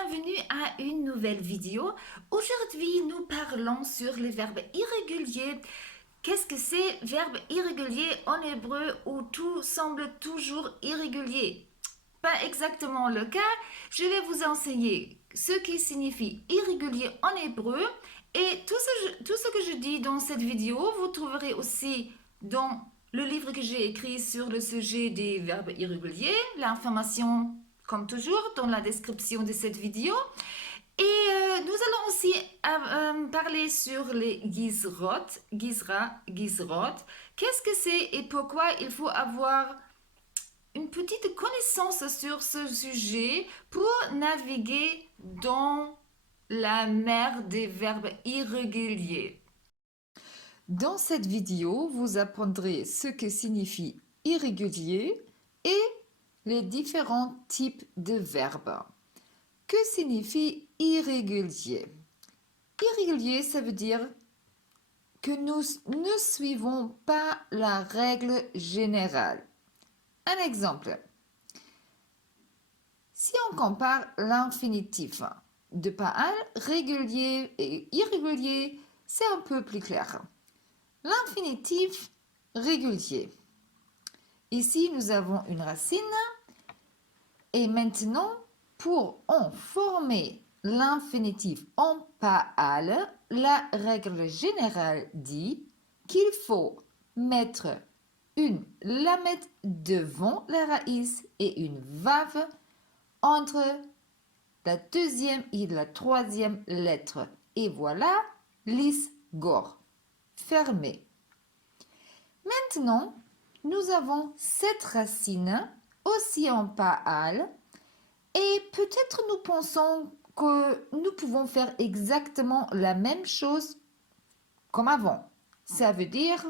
bienvenue à une nouvelle vidéo. Aujourd'hui, nous parlons sur les verbes irréguliers. Qu'est-ce que c'est, verbe irrégulier en hébreu où tout semble toujours irrégulier? Pas exactement le cas. Je vais vous enseigner ce qui signifie irrégulier en hébreu et tout ce que je dis dans cette vidéo, vous trouverez aussi dans le livre que j'ai écrit sur le sujet des verbes irréguliers. L'information, comme toujours, dans la description de cette vidéo. Et nous allons aussi parler sur les gizrot, gizra, gizrot. Qu'est-ce que c'est et pourquoi il faut avoir une petite connaissance sur ce sujet pour naviguer dans la mer des verbes irréguliers. Dans cette vidéo, vous apprendrez ce que signifie irrégulier et les différents types de verbes. Que signifie irrégulier? Irrégulier, ça veut dire que nous ne suivons pas la règle générale. Un exemple. Si on compare l'infinitif de Paal, régulier et irrégulier, c'est un peu plus clair. L'infinitif régulier. Ici, nous avons une racine. Et maintenant, pour en former l'infinitif en Paal, la règle générale dit qu'il faut mettre une lamet devant la raïs et une vave entre la deuxième et la troisième lettre. Et voilà, l'isgor, fermé. Maintenant, nous avons cette racine aussi en Paal et peut-être nous pensons que nous pouvons faire exactement la même chose comme avant. Ça veut dire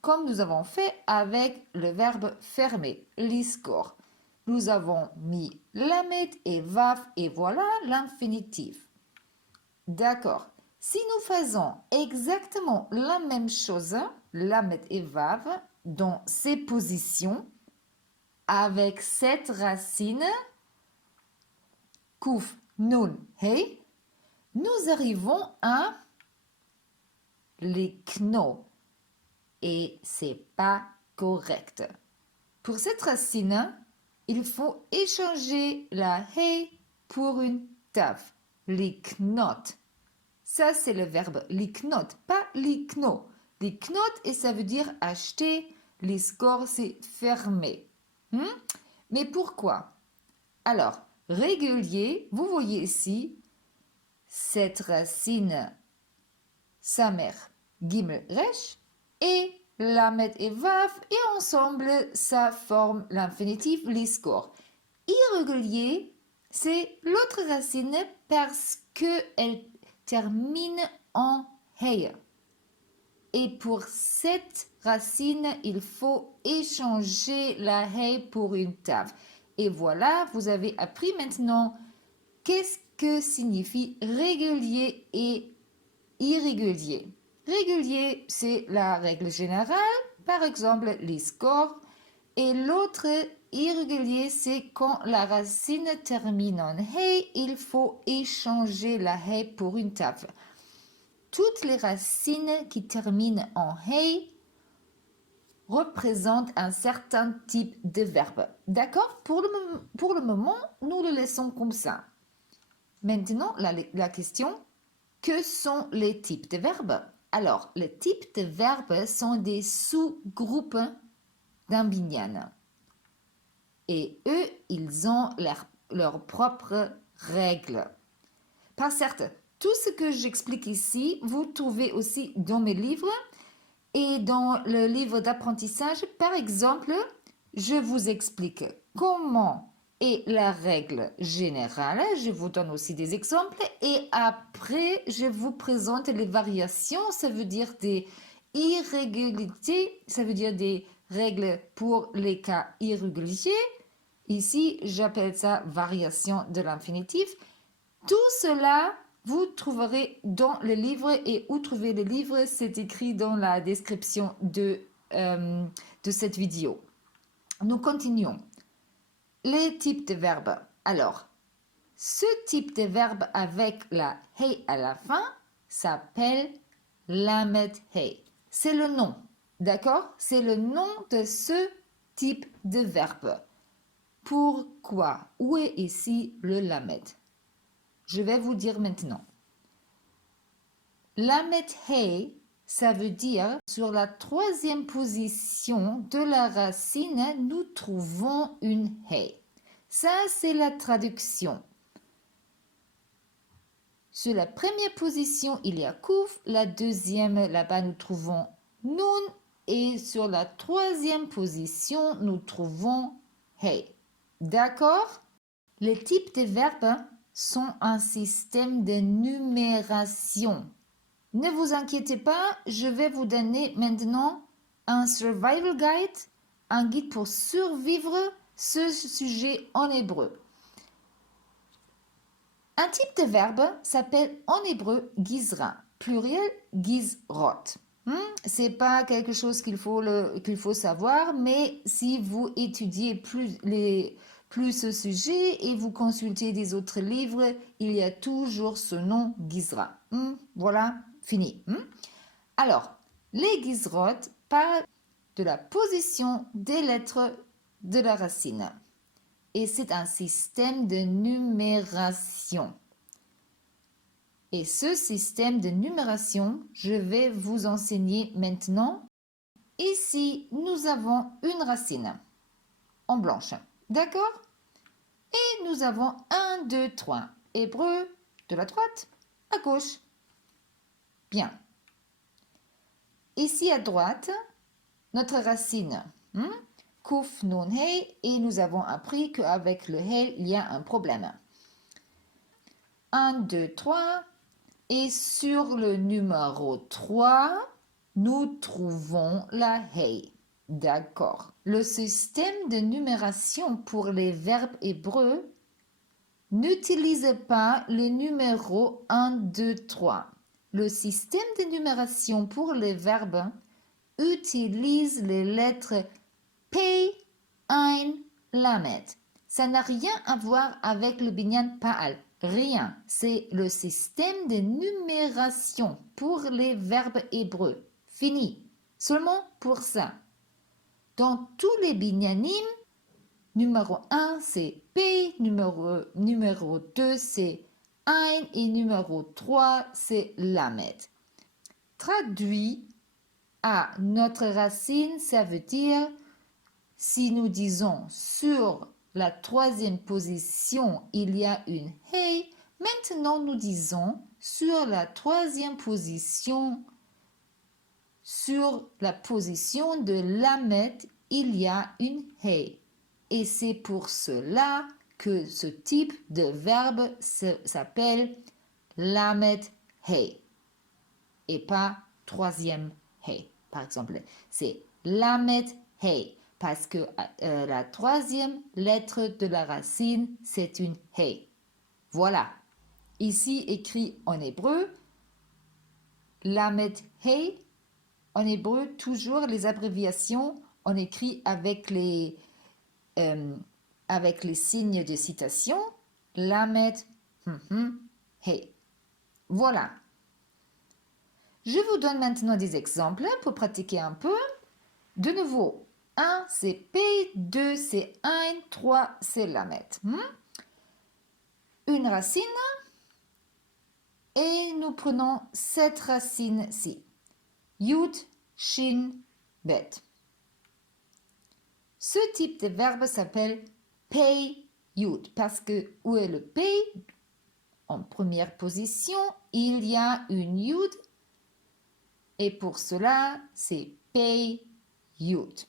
comme nous avons fait avec le verbe fermer, l'isgor. Nous avons mis lamet et vav et voilà l'infinitif. D'accord. Si nous faisons exactement la même chose, lamet et vav, dans ces positions, avec cette racine, kuf, nun, hey, nous arrivons à les kno. Et c'est pas correct. Pour cette racine, il faut échanger la hey pour une taf, liknot. Ça, c'est le verbe liknot, pas likno. Liknot, et ça veut dire acheter, l'isgor, c'est fermer. Mais pourquoi? Alors, régulier, vous voyez ici, cette racine, sa mère, gimel resh, et lamet et vav, et ensemble, ça forme l'infinitif l'isgor. Irrégulier, c'est l'autre racine parce qu'elle termine en hey. Et pour cette racine, il faut échanger la hey pour une tav. Et voilà, vous avez appris maintenant qu'est-ce que signifie régulier et irrégulier. Régulier, c'est la règle générale, par exemple l'isgor. Et l'autre irrégulier, c'est quand la racine termine en hey, il faut échanger la hey pour une tav. Toutes les racines qui terminent en hey représentent un certain type de verbe. D'accord? Pour le moment, nous le laissons comme ça. Maintenant, la question, que sont les types de verbes? Alors, les types de verbes sont des sous-groupes d'un binyan. Et eux, ils ont leurs propres règles. Par certes, tout ce que j'explique ici, vous trouvez aussi dans mes livres et dans le livre d'apprentissage. Par exemple, je vous explique comment est la règle générale. Je vous donne aussi des exemples et après, je vous présente les variations. Ça veut dire des irrégularités, ça veut dire des règles pour les cas irréguliers. Ici, j'appelle ça variation de l'infinitif. Tout cela, vous trouverez dans le livre et où trouver le livre, c'est écrit dans la description de cette vidéo. Nous continuons. Les types de verbes. Alors, Ce type de verbe avec la hey à la fin s'appelle lamed hey. C'est le nom, d'accord? C'est le nom de ce type de verbe. Pourquoi? Où est ici le lamed? Je vais vous dire maintenant. Lamed hey, ça veut dire sur la troisième position de la racine, nous trouvons une hey. Ça, c'est la traduction. Sur la première position, il y a Kuf. La deuxième, là-bas, nous trouvons Nun. Et sur la troisième position, nous trouvons Hey. D'accord? Les types de verbes sont un système de numération. Ne vous inquiétez pas, je vais vous donner maintenant un survival guide, un guide pour survivre ce sujet en hébreu. Un type de verbe s'appelle en hébreu gizra, pluriel gizrot. C'est pas quelque chose qu'il faut savoir, mais si vous étudiez plus ce sujet et vous consultez des autres livres, il y a toujours ce nom gizra. Voilà, fini. Alors, les gizrot parlent de la position des lettres de la racine. Et c'est un système de numération. Et ce système de numération, je vais vous enseigner maintenant. Ici, nous avons une racine en blanche. D'accord? Et nous avons 1, 2, 3. Hébreu de la droite à gauche. Bien. Ici à droite, notre racine. Kuf, Nun, Hey. Et nous avons appris qu'avec le Hey, il y a un problème. 1, 2, 3. Et sur le numéro 3, nous trouvons la Hey. D'accord. Le système de numération pour les verbes hébreux n'utilise pas le numéro 1, 2, 3. Le système de numération pour les verbes utilise les lettres Pei, Ein, Lamed. Ça n'a rien à voir avec le binyan Pa'al. Rien. C'est le système de numération pour les verbes hébreux. Fini. Seulement pour ça. Dans tous les binyanim, numéro 1 c'est P, numéro 2 c'est Ein et numéro 3 c'est Lamed. Traduit à notre racine, ça veut dire si nous disons sur la troisième position, il y a une Hey. Maintenant, nous disons sur la troisième position, sur la position de Lamed, il y a une Hey. Et c'est pour cela que ce type de verbe s'appelle Lamed Hey. Et pas troisième Hey. Par exemple, c'est Lamed Hey. Parce que la troisième lettre de la racine, c'est une Hey. Voilà. Ici, écrit en hébreu, Lamed Hey. En hébreu, toujours les abréviations, on écrit avec les signes de citation. Lamed Hey. Voilà. Je vous donne maintenant des exemples pour pratiquer un peu. De nouveau, 1 c'est P, 2 c'est Ein, 3 c'est Lamed. Une racine et nous prenons cette racine-ci. Yud, Shin, Bet. Ce type de verbe s'appelle Pei Yud parce que où est le Pei? En première position, il y a une Yud et pour cela, c'est Pei Yud.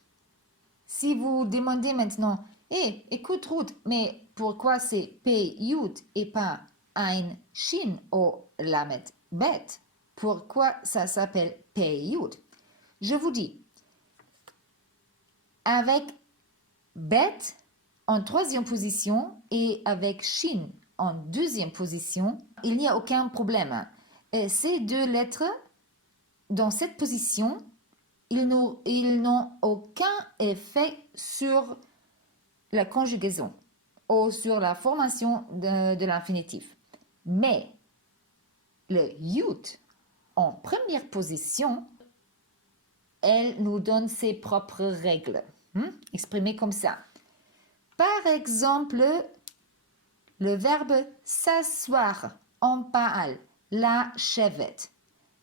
Si vous demandez maintenant, écoute Ruth, mais pourquoi c'est Pei Yud et pas Ein Shin ou Lamed Bet? Pourquoi ça s'appelle Pei Yud? Je vous dis, avec Bet en troisième position et avec Shin en deuxième position, il n'y a aucun problème. Et ces deux lettres, dans cette position, ils n'ont aucun effet sur la conjugaison. ou sur la formation de l'infinitif. Mais le youth en première position, elle nous donne ses propres règles, exprimées comme ça. Par exemple, le verbe s'asseoir en parle, la chevette.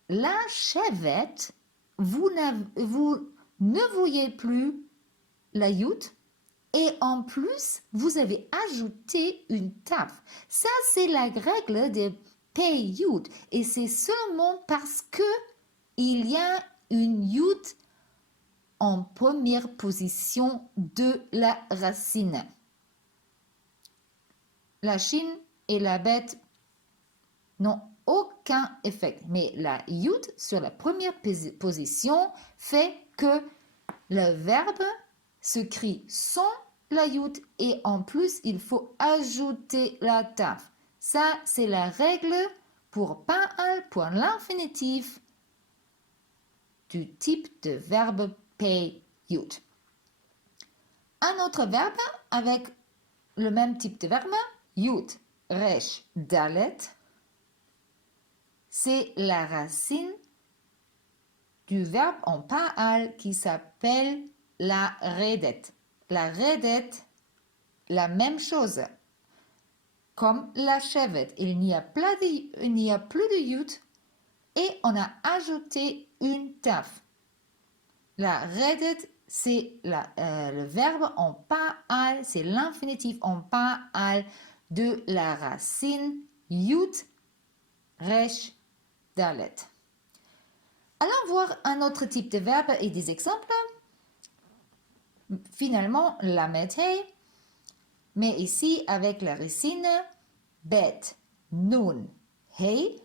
La chevette, vous ne voyez plus la youth et en plus, vous avez ajouté une taf. Ça, c'est la règle de pay youth et c'est seulement parce que il y a une youth en première position de la racine. La Chine et la bête n'ont aucun effet, mais la youth sur la première position fait que le verbe s'écrit sans la youth et en plus il faut ajouter la taf. Ça, c'est la règle pour l'infinitif du type de verbe pay youth. Un autre verbe avec le même type de verbe, youth, resh, dalet, c'est la racine du verbe en parle qui s'appelle la redette. La redette, la même chose. Comme la chevette, il n'y a plus de youth et on a ajouté une taf. La redette, c'est le verbe en parle, c'est l'infinitif en parle de la racine youth, resh, dalet. Allons voir un autre type de verbe et des exemples. Finalement, la méthode, mais ici avec la racine bet, nun, hey.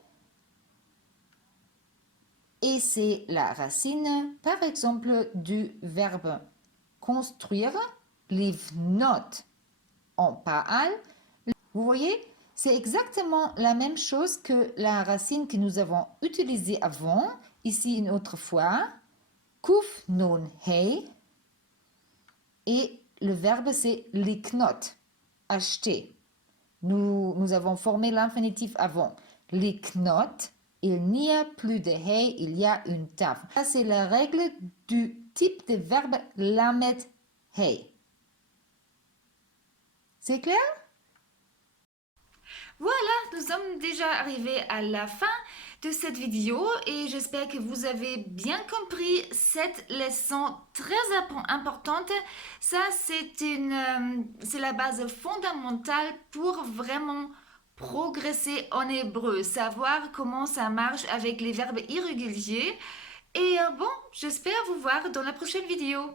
Et c'est la racine, par exemple, du verbe construire, livnot en parle. Vous voyez, c'est exactement la même chose que la racine que nous avons utilisée avant, ici une autre fois, kuf, nun, hey. Et le verbe, c'est liknot, acheter. Nous avons formé l'infinitif avant. Liknot, il n'y a plus de hey, il y a une taf. Ça, c'est la règle du type de verbe lamet hey. C'est clair? Voilà, nous sommes déjà arrivés à la fin de cette vidéo et j'espère que vous avez bien compris cette leçon très importante. Ça, c'est la base fondamentale pour vraiment progresser en hébreu, savoir comment ça marche avec les verbes irréguliers. Et bon, j'espère vous voir dans la prochaine vidéo.